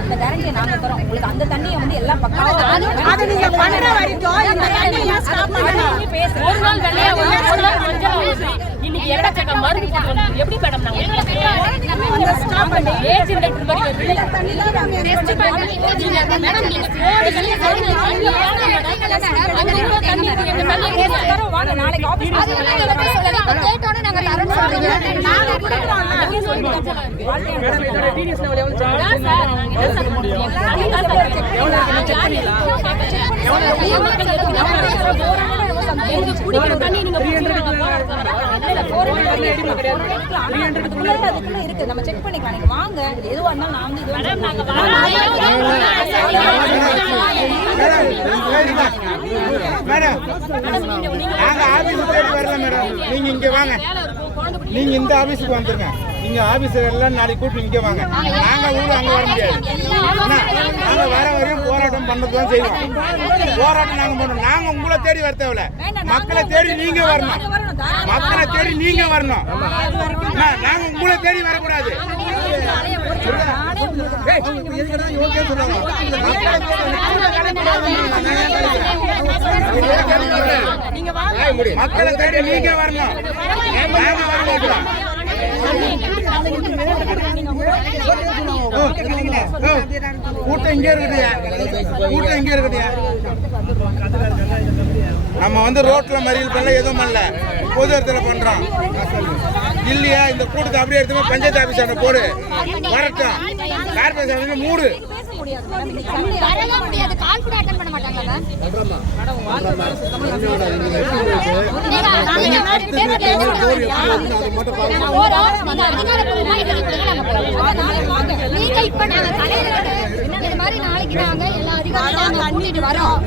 அந்த கேரண்டியை நாங்க தரோம் உங்களுக்கு. அந்த தண்ணியை வந்து எல்லாம் பக்காவா அது நீங்க பண்ற வரைக்கும் இந்த தண்ணியை ஸ்டாப் பண்ணணும். ஒரு நாள் வெள்ளையா ஒரு நாள் மஞ்சள் ஆகுது. இன்னைக்கு எக்கச்சக்க மருந்து போட்டு எப்படி மேடம் நாங்க அந்த ஸ்டாப் பண்ணி ஏஜ் இண்டக்டர் மாதிரி வருது. தண்ணிலாம் நாங்க டெஸ்ட் பண்ணி மேடம் நீங்க வாங்க நாளைக்கு ஆபீஸ் கேட்டோனே நாங்க தரோம் சொல்றீங்க. நாங்க கொடுக்குறோம். குடிக்கிற தண்ணி நீங்க இருக்கு நம்ம செக் பண்ணிக்கலாம். நீங்க வாங்க எதுவா இருந்தாலும் மேடம் நாங்க ஆபீஸ் போயிட்டு வரல மேடம். நீங்க இங்க வாங்க, நீங்க இந்த ஆபீஸுக்கு வந்துருங்க. நீங்க ஆபீஸர் எல்லாம் நாளைக்கு கூப்பிட்டு இங்க வாங்க. நாங்க ஊரு அங்க வர முடியாது. நாங்க வர வரையும் போராட்டம் பண்ணதான் செய்வோம். போராட்டம் நாங்க பண்ணோம். நாங்க உங்களை தேடி வர தேவையில்ல, மக்களை தேடி நீங்க வரணும். மக்களை தேடி நீங்க வரணும். நாங்க உங்களை தேடி வரக்கூடாது. மக்களை தேடி நீங்க வரணும். நாங்க வர மாட்டோம். கூட்டம் இங்கே இருக்குதுயா, கூட்டம் இங்கே இருக்குதுயா. நம்ம வந்து ரோட்ல மறியல் பண்ணல, எதுவும் பண்ணல, பொது இடத்துல பண்றோம் இல்லையா? இந்த கூட்டத்தை அப்படியே எடுத்து பஞ்சாயத்து ஆபீஸ் அங்க போடு, வரட்டும். கார்பரேஷன் ஆபீஸ் மூடு. கால் கூட அட்டெண்ட் பண்ண மாட்டாங்களா? இப்ப நாங்க தலையில இந்த மாதிரி நாளைக்கு நாங்க எல்லா அதிகாரியும் கூட்டிட்டு வரோம்.